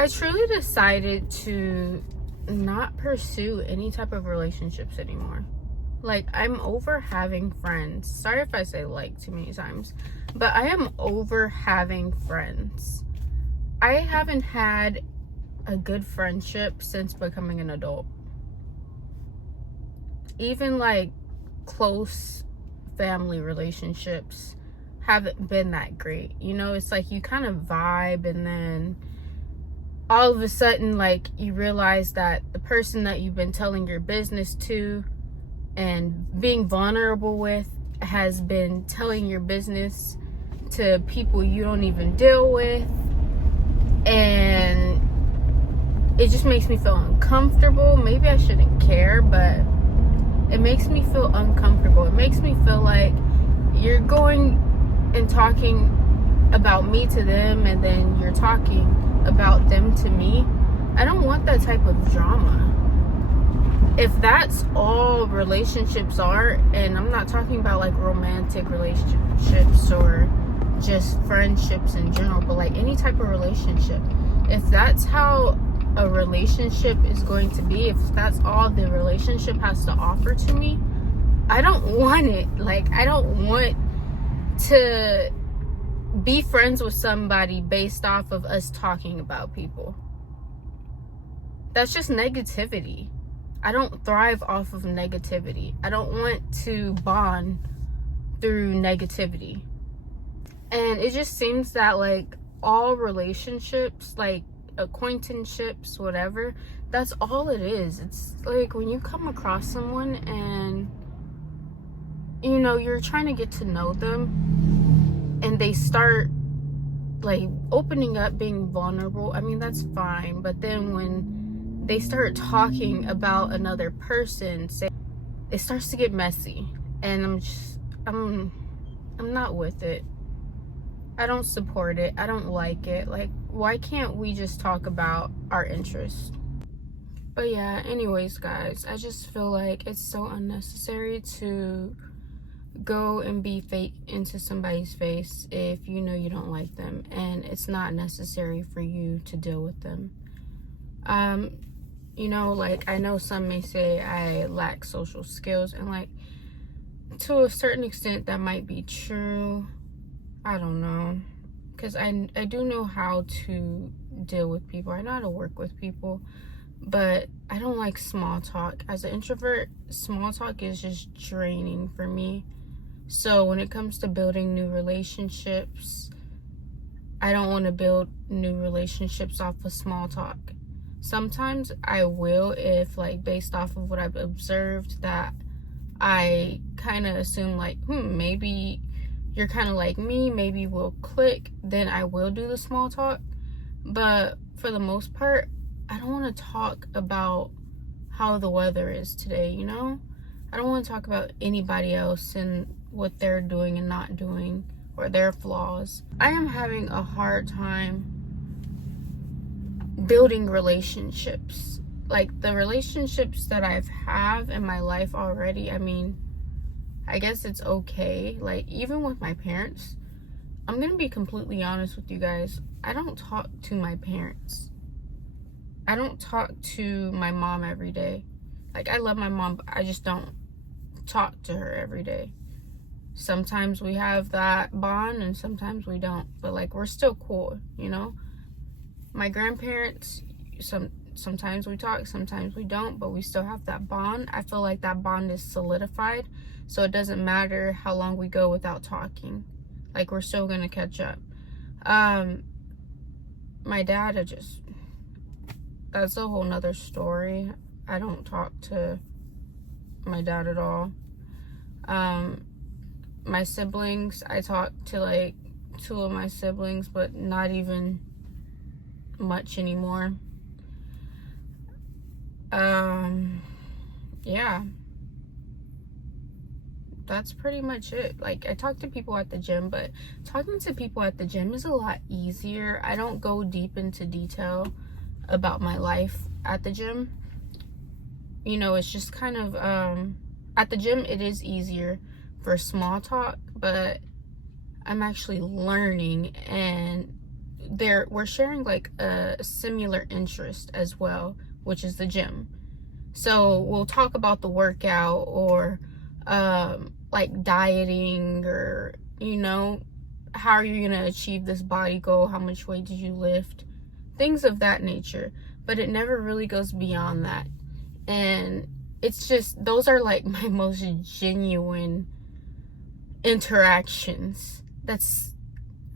I truly decided to not pursue any type of relationships anymore. Like, I'm over having friends. Sorry if I say like too many times, but I am over having friends. I haven't had a good friendship since becoming an adult. Even like close family relationships haven't been that great. You know, it's like you kind of vibe, and then all of a sudden, like, you realize that the person that you've been telling your business to and being vulnerable with has been telling your business to people you don't even deal with, and it just makes me feel uncomfortable. Maybe I shouldn't care, but it makes me feel uncomfortable. It makes me feel like you're going and talking about me to them, and then you're talking about them to me. I don't want that type of drama. If that's all relationships are, and I'm not talking about like romantic relationships or just friendships in general, but like any type of relationship, if that's how a relationship is going to be, if that's all the relationship has to offer to me, I don't want it. Like, I don't want to be friends with somebody based off of us talking about people. That's just negativity. I don't thrive off of negativity. I don't want to bond through negativity. And it just seems that like all relationships, like acquaintanceships, whatever, that's all it is. It's like when you come across someone and, you know, you're trying to get to know them, and they start like opening up, being vulnerable. I mean, that's fine, but then when they start talking about another person, it starts to get messy, and I'm not with it. I don't support it. I don't like it. Like, why can't we just talk about our interests? But yeah, anyways, guys, I just feel like it's so unnecessary to go and be fake into somebody's face if you know you don't like them, and it's not necessary for you to deal with them. You know, like, I know some may say I lack social skills, and like, to a certain extent that might be true. I don't know, because I do know how to deal with people. I know how to work with people, but I don't like small talk. As an introvert, small talk is just draining for me. So when it comes to building new relationships, I don't want to build new relationships off of small talk. Sometimes I will, if like based off of what I've observed, that I kind of assume like, maybe you're kind of like me, maybe we'll click, then I will do the small talk. But for the most part, I don't want to talk about how the weather is today, you know? I don't want to talk about anybody else and what they're doing and not doing, or their flaws. I am having a hard time building relationships. Like, the relationships that I've have in my life already, I mean, I guess it's okay. Like, even with my parents, I'm gonna be completely honest with you guys, I don't talk to my parents. I don't talk to my mom every day. Like, I love my mom, but I just don't talk to her every day. Sometimes we have that bond and sometimes we don't, but like, we're still cool, you know? My grandparents, sometimes we talk, sometimes we don't, but we still have that bond. I feel like that bond is solidified, so it doesn't matter how long we go without talking. Like, we're still gonna catch up. My dad, that's a whole nother story. I don't talk to my dad at all. My siblings, I talk to like 2 of my siblings, but not even much anymore. Yeah, that's pretty much it. Like, I talk to people at the gym, but talking to people at the gym is a lot easier. I don't go deep into detail about my life at the gym. You know, it's just kind of at the gym it is easier for small talk, but I'm actually learning and we're sharing like a similar interest as well, which is the gym. So we'll talk about the workout, or like dieting, or how are you gonna achieve this body goal, how much weight did you lift, things of that nature. But it never really goes beyond that. And it's just, those are like my most genuine interactions.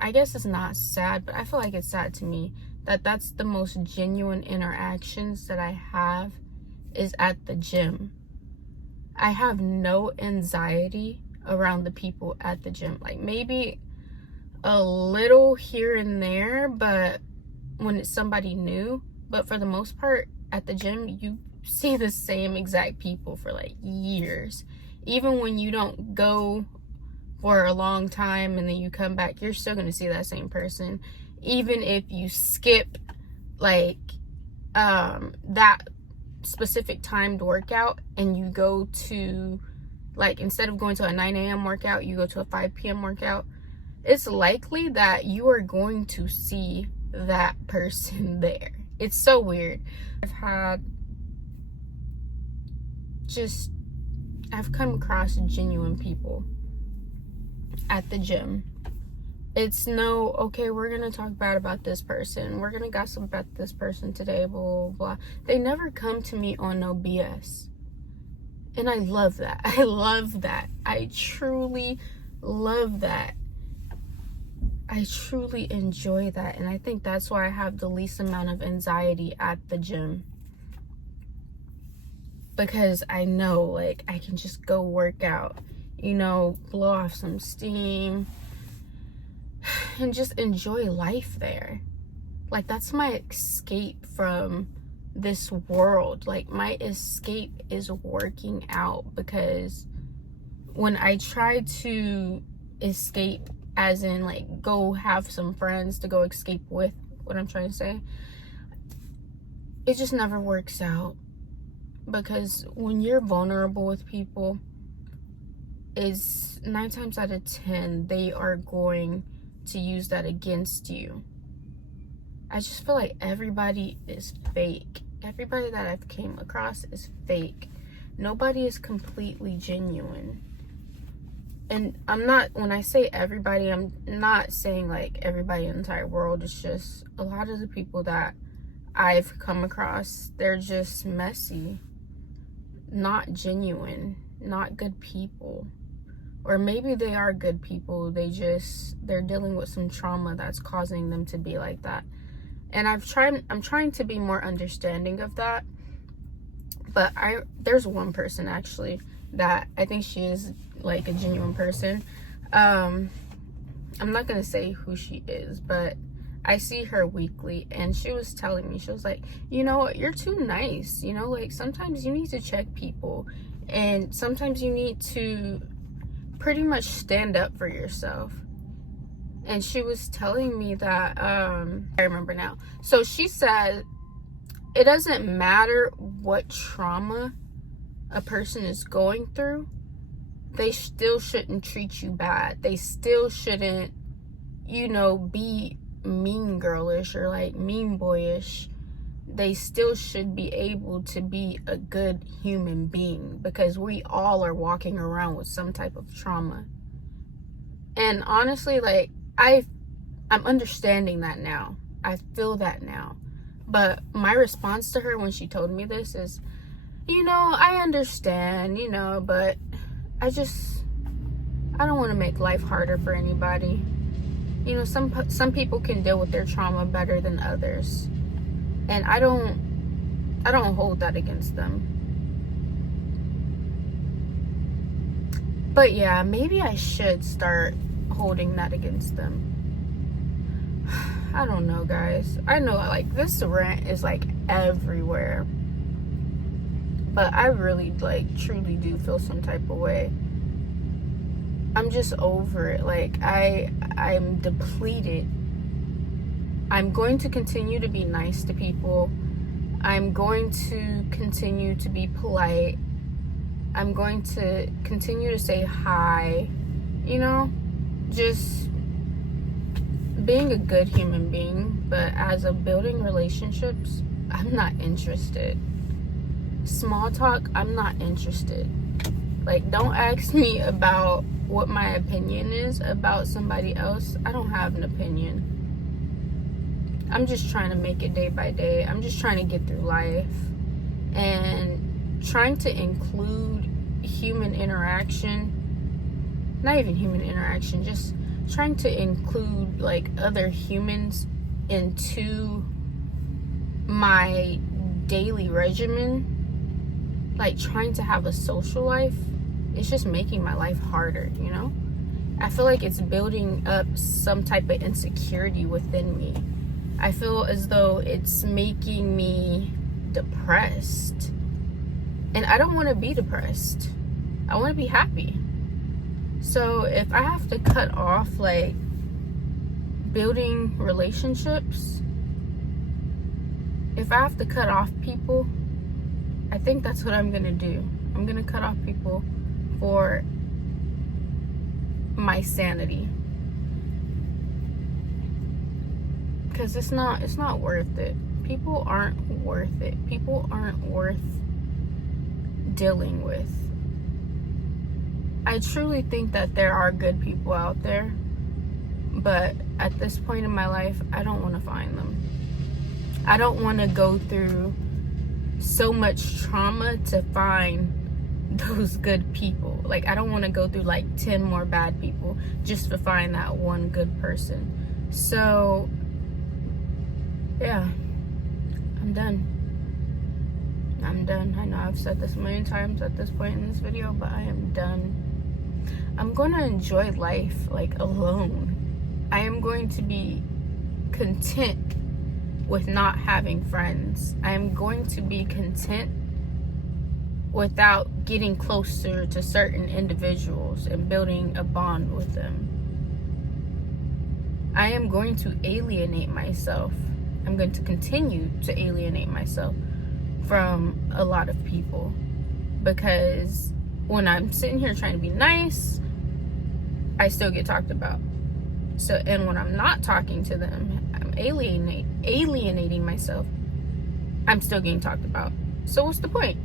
I guess it's not sad, but I feel like it's sad to me that that's the most genuine interactions that I have, is at the gym. I have no anxiety around the people at the gym. Like, maybe a little here and there, but when it's somebody new. But for the most part, at the gym, you see the same exact people for like years. Even when you don't go for a long time and then you come back, you're still going to see that same person. Even if you skip like that specific timed workout and you go to, like, instead of going to a 9 a.m. workout, you go to a 5 p.m. workout, it's likely that you are going to see that person there. It's so weird. I've come across genuine people at the gym. It's no, okay, we're gonna talk bad about this person, we're gonna gossip about this person today, blah, blah, blah. They never come to me on no BS. And I love that. I love that. I truly love that. I truly enjoy that. And I think that's why I have the least amount of anxiety at the gym. Because I know, like, I can just go work out, blow off some steam, and just enjoy life there. Like, that's my escape from this world. Like, my escape is working out. Because when I try to escape, as in like go have some friends to go escape with, what I'm trying to say, it just never works out. Because when you're vulnerable with people, is 9 times out of 10 they are going to use that against you. I just feel like everybody is fake. Everybody that I've came across is fake. Nobody is completely genuine. And when I say everybody, I'm not saying like everybody in the entire world. It's just a lot of the people that I've come across, they're just messy, not genuine, not good people. Or maybe they are good people, they're dealing with some trauma that's causing them to be like that. And I'm trying to be more understanding of that. But there's one person actually that I think she is like a genuine person. I'm not gonna say who she is, but I see her weekly, and she was telling me, she was like, you're too nice, like sometimes you need to check people, and sometimes you need to pretty much stand up for yourself. And she was telling me that, I remember now. So she said, it doesn't matter what trauma a person is going through, they still shouldn't treat you bad. They still shouldn't, be mean girlish or like mean boyish. They still should be able to be a good human being, because we all are walking around with some type of trauma. And honestly, like, I'm understanding that now. I feel that now. But my response to her when she told me this is, I understand, but I don't want to make life harder for anybody. Some people can deal with their trauma better than others. And I don't hold that against them. But yeah, maybe I should start holding that against them. I don't know, guys. I know, like, this rant is like everywhere. But I really, like, truly do feel some type of way. I'm just over it. Like, I'm depleted. I'm going to continue to be nice to people. I'm going to continue to be polite. I'm going to continue to say hi. Just being a good human being, but as of building relationships, I'm not interested. Small talk, I'm not interested. Like, don't ask me about what my opinion is about somebody else. I don't have an opinion. I'm just trying to make it day by day. I'm just trying to get through life and trying to include human interaction. Not even human interaction, just trying to include like other humans into my daily regimen. Like, trying to have a social life, it's just making my life harder, you know? I feel like it's building up some type of insecurity within me. I feel as though it's making me depressed. And I don't want to be depressed. I want to be happy. So if I have to cut off, like, building relationships, if I have to cut off people, I think that's what I'm gonna do. I'm gonna cut off people for my sanity, because it's not worth it. People aren't worth it. People aren't worth dealing with. I truly think that there are good people out there, but at this point in my life, I don't want to find them. I don't want to go through so much trauma to find those good people. Like, I don't want to go through like 10 more bad people just to find that one good person. So yeah, I'm done. I know I've said this a million times at this point in this video, but I am done. I'm going to enjoy life like alone. I am going to be content with not having friends. I am going to be content without getting closer to certain individuals and building a bond with them. I am going to alienate myself. I'm going to continue to alienate myself from a lot of people, because when I'm sitting here trying to be nice, I still get talked about. So, and when I'm not talking to them, I'm alienating myself, I'm still getting talked about. So what's the point?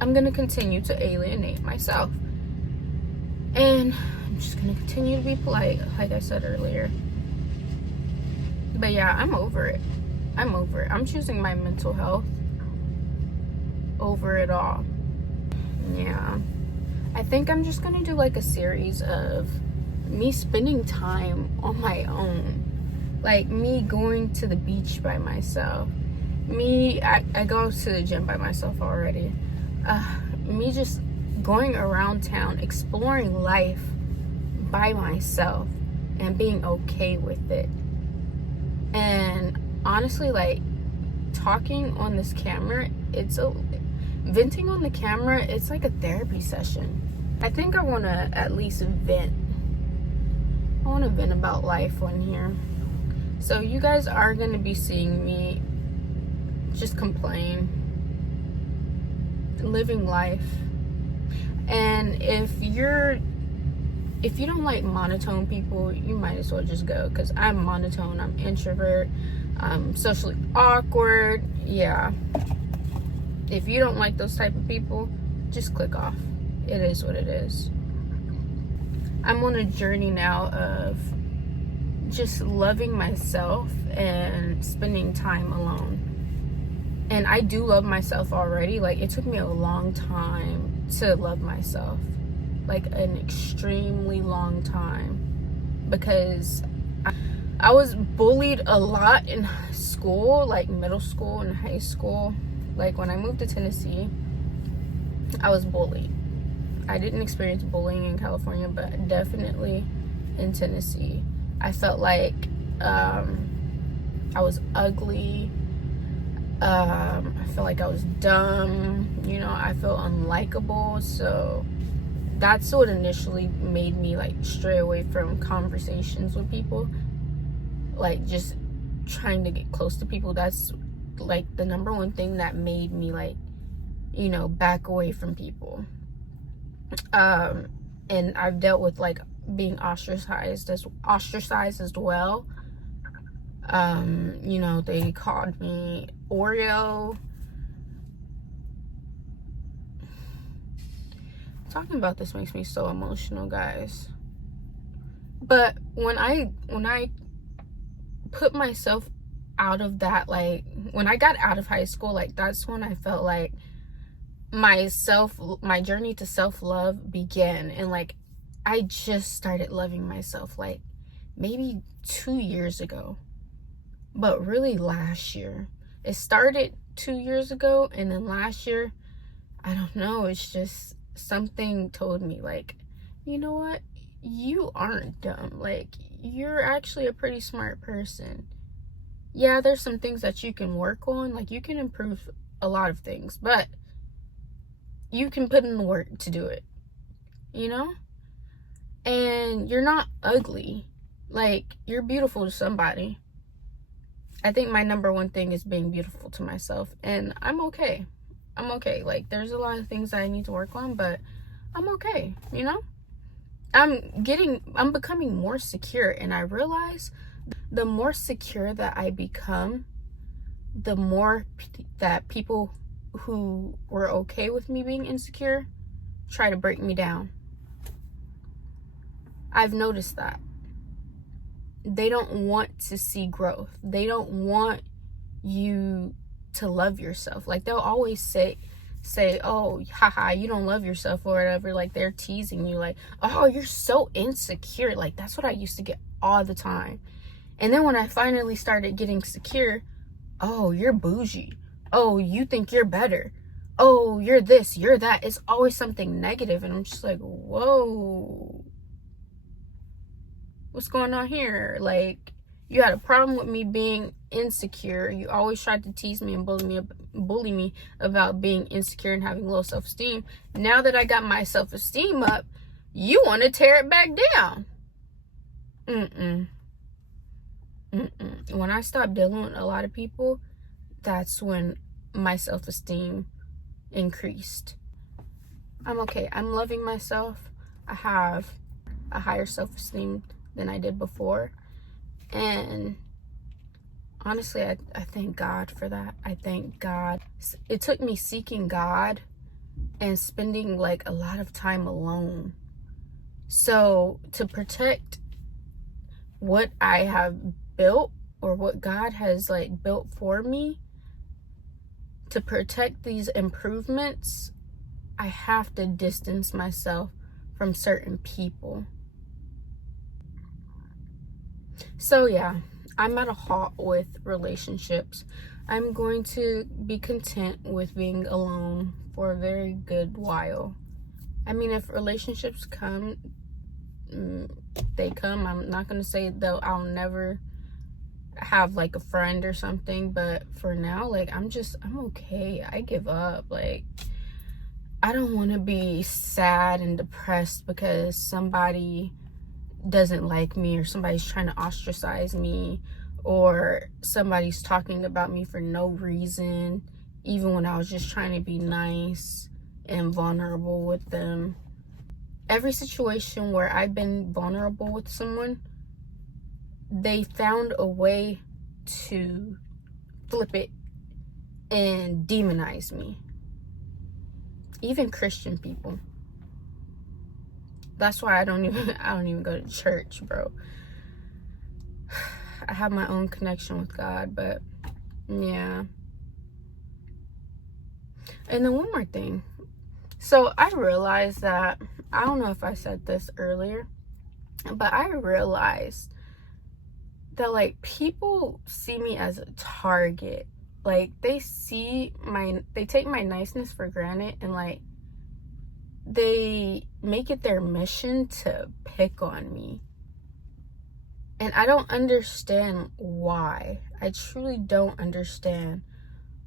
I'm gonna continue to alienate myself, and I'm just gonna continue to be polite, like I said earlier. But yeah, I'm over it. I'm choosing my mental health over it all. Yeah, I think I'm just gonna do like a series of me spending time on my own, like me going to the beach by myself, I go to the gym by myself already, me just going around town exploring life by myself and being okay with it. And honestly, like, talking on this camera, venting on the camera, it's like a therapy session. I think I want to at least vent. I want to vent about life on here. So you guys are going to be seeing me just complain, living life. And if you don't like monotone people, you might as well just go, because I'm monotone. I'm introvert. I'm socially awkward. Yeah. If you don't like those type of people, just click off. It is what it is. I'm on a journey now of just loving myself and spending time alone. And I do love myself already. Like, it took me a long time to love myself. Like, an extremely long time. Because I was bullied a lot in school, like middle school and high school. Like, when I moved to Tennessee, I was bullied. I didn't experience bullying in California, but definitely in Tennessee. I felt like I was ugly. I felt like I was dumb. You know, I felt unlikable. So that's what initially made me like stray away from conversations with people. Like, just trying to get close to people. That's like the number one thing that made me, like, you know, back away from people. And I've dealt with like being ostracized as well. You know, they called me Oreo. Talking about this makes me so emotional, guys. But when I put myself out of that, like when I got out of high school, like that's when I felt like my journey to self-love began. And like I just started loving myself like maybe 2 years ago, but really last year. It started 2 years ago, and then last year, I don't know, it's just something told me like, you know what, you aren't dumb. Like, you're actually a pretty smart person. Yeah, there's some things that you can work on, like you can improve a lot of things, but you can put in the work to do it, you know? And you're not ugly. Like, you're beautiful to somebody. I think my number one thing is being beautiful to myself, and I'm okay. I'm okay. Like, there's a lot of things that I need to work on, but I'm okay, you know? I'm becoming more secure, and I realize the more secure that I become, the more that people who were okay with me being insecure try to break me down. I've noticed that. They don't want to see growth. They don't want you to love yourself. Like, they'll always say, oh, haha, you don't love yourself or whatever. Like, they're teasing you, like, oh, you're so insecure. Like, that's what I used to get all the time. And then when I finally started getting secure, oh, you're bougie. Oh, you think you're better. Oh, you're this, you're that. It's always something negative. And I'm just like, whoa, what's going on here? Like, you had a problem with me being insecure. You always tried to tease me and bully me about being insecure and having low self-esteem. Now that I got my self-esteem up, you want to tear it back down. When I stopped dealing with a lot of people, that's when my self-esteem increased. I'm okay. I'm loving myself. I have a higher self-esteem than I did before. And honestly, I thank God for that. I thank God. It took me seeking God and spending like a lot of time alone. So to protect what I have built, or what God has like built for me, to protect these improvements, I have to distance myself from certain people. So yeah, I'm at a halt with relationships. I'm going to be content with being alone for a very good while. I mean, if relationships come, they come. I'm not going to say though I'll never have like a friend or something, but for now, like, I'm okay. I give up. Like, I don't want to be sad and depressed because somebody doesn't like me, or somebody's trying to ostracize me, or somebody's talking about me for no reason, even when I was just trying to be nice and vulnerable with them. Every situation where I've been vulnerable with someone, they found a way to flip it and demonize me. Even Christian people. That's why I don't even go to church, bro. I have my own connection with God, but yeah. And then one more thing. So I realized that, I don't know if I said this earlier, but I realized that like people see me as a target. Like, they take my niceness for granted, and like they make it their mission to pick on me. And I don't understand why. I truly don't understand.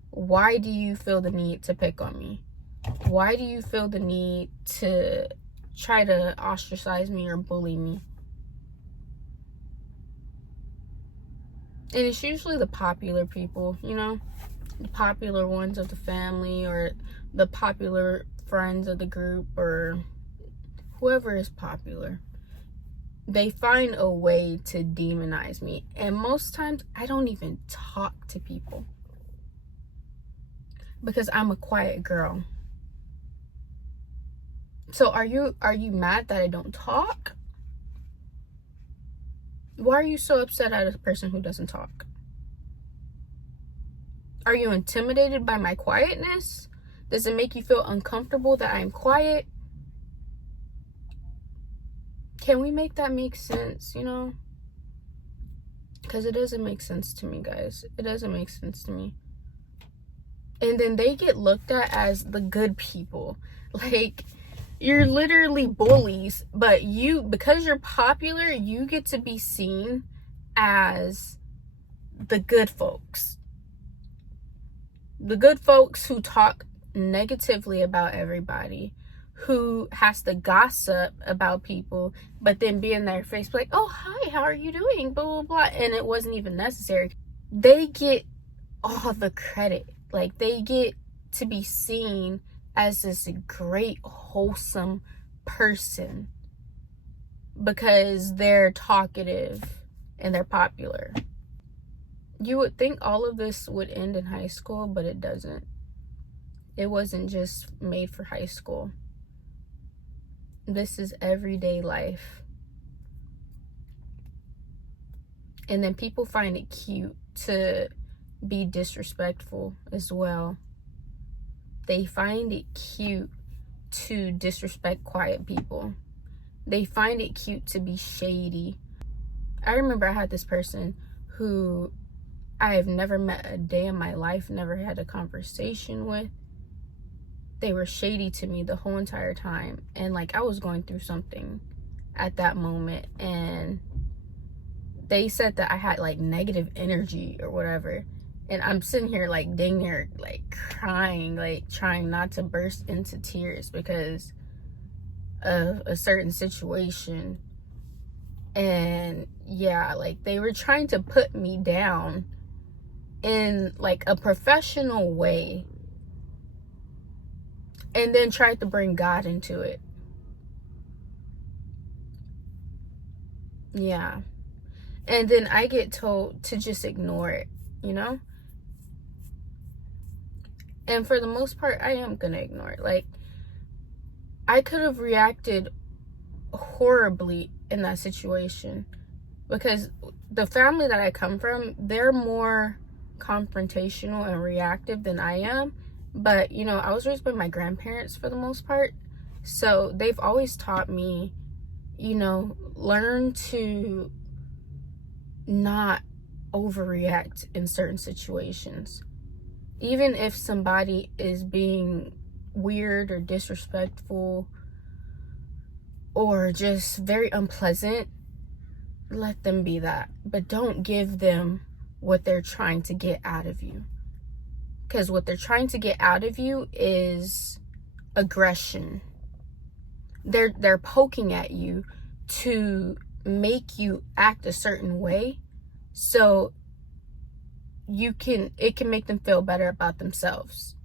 Why do you feel the need to pick on me? Why do you feel the need to try to ostracize me or bully me? And it's usually the popular people, you know, the popular ones of the family, or the popular friends of the group, or whoever is popular. they find a way to demonize me. And most times I don't even talk to people because I'm a quiet girl. So are you mad that I don't talk? Why are you so upset at a person who doesn't talk? Are you intimidated by my quietness? Does it make you feel uncomfortable that I'm quiet? Can we make that make sense, you know? Because it doesn't make sense to me, guys. It doesn't make sense to me. And then they get looked at as the good people. Like, you're literally bullies, but because you're popular, you get to be seen as the good folks. The good folks who talk negatively about everybody, who has to gossip about people, but then be in their face like, oh, hi, how are you doing? Blah, blah, blah. And it wasn't even necessary. They get all the credit. Like, they get to be seen as this great, wholesome person because they're talkative and they're popular. You would think all of this would end in high school, but it doesn't. It wasn't just made for high school. This is everyday life. And then people find it cute to be disrespectful as well. They find it cute to disrespect quiet people. They find it cute to be shady. I remember I had this person who I have never met a day in my life, never had a conversation with. They were shady to me the whole entire time. And like, I was going through something at that moment, and they said that I had like negative energy or whatever. And I'm sitting here like dang near like crying, like trying not to burst into tears because of a certain situation. And yeah, like they were trying to put me down in like a professional way, and then tried to bring God into it. Yeah. And then I get told to just ignore it, you know? And for the most part, I am gonna ignore it. Like, I could have reacted horribly in that situation because the family that I come from, they're more confrontational and reactive than I am. But, you know, I was raised by my grandparents for the most part. So they've always taught me, you know, learn to not overreact in certain situations. Even if somebody is being weird or disrespectful or just very unpleasant, let them be that. But don't give them what they're trying to get out of you. Because what they're trying to get out of you is aggression. They're poking at you to make you act a certain way so it can make them feel better about themselves.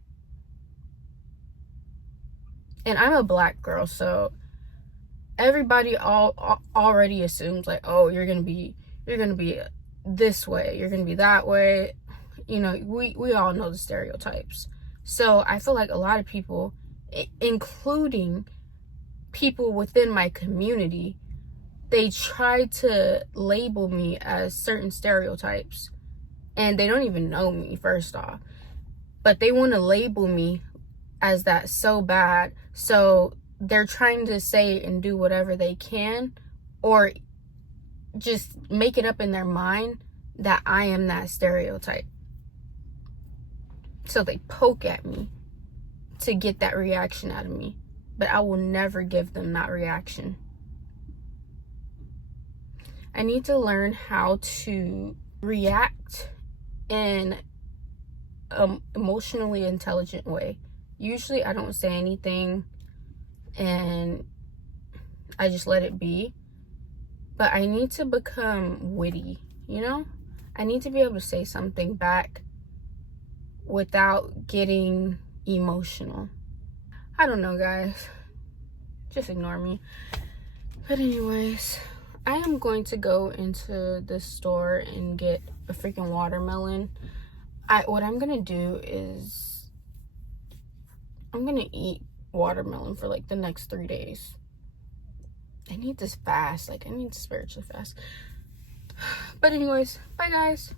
And I'm a black girl, so everybody already assumes like, oh, you're gonna be this way, you're gonna be that way. You know, we all know the stereotypes. So I feel like a lot of people, including people within my community, they try to label me as certain stereotypes. And they don't even know me, first off. But they want to label me as that so bad. So they're trying to say and do whatever they can, or just make it up in their mind that I am that stereotype. So they poke at me to get that reaction out of me. But I will never give them that reaction. I need to learn how to react in an emotionally intelligent way. Usually I don't say anything and I just let it be. But I need to become witty, you know? I need to be able to say something back without getting emotional. I don't know, guys. Just ignore me. But anyways, I am going to go into the store and get a freaking watermelon. What I'm gonna do is I'm gonna eat watermelon for like the next 3 days. I need this fast. Like, I need to spiritually fast. But anyways, bye guys.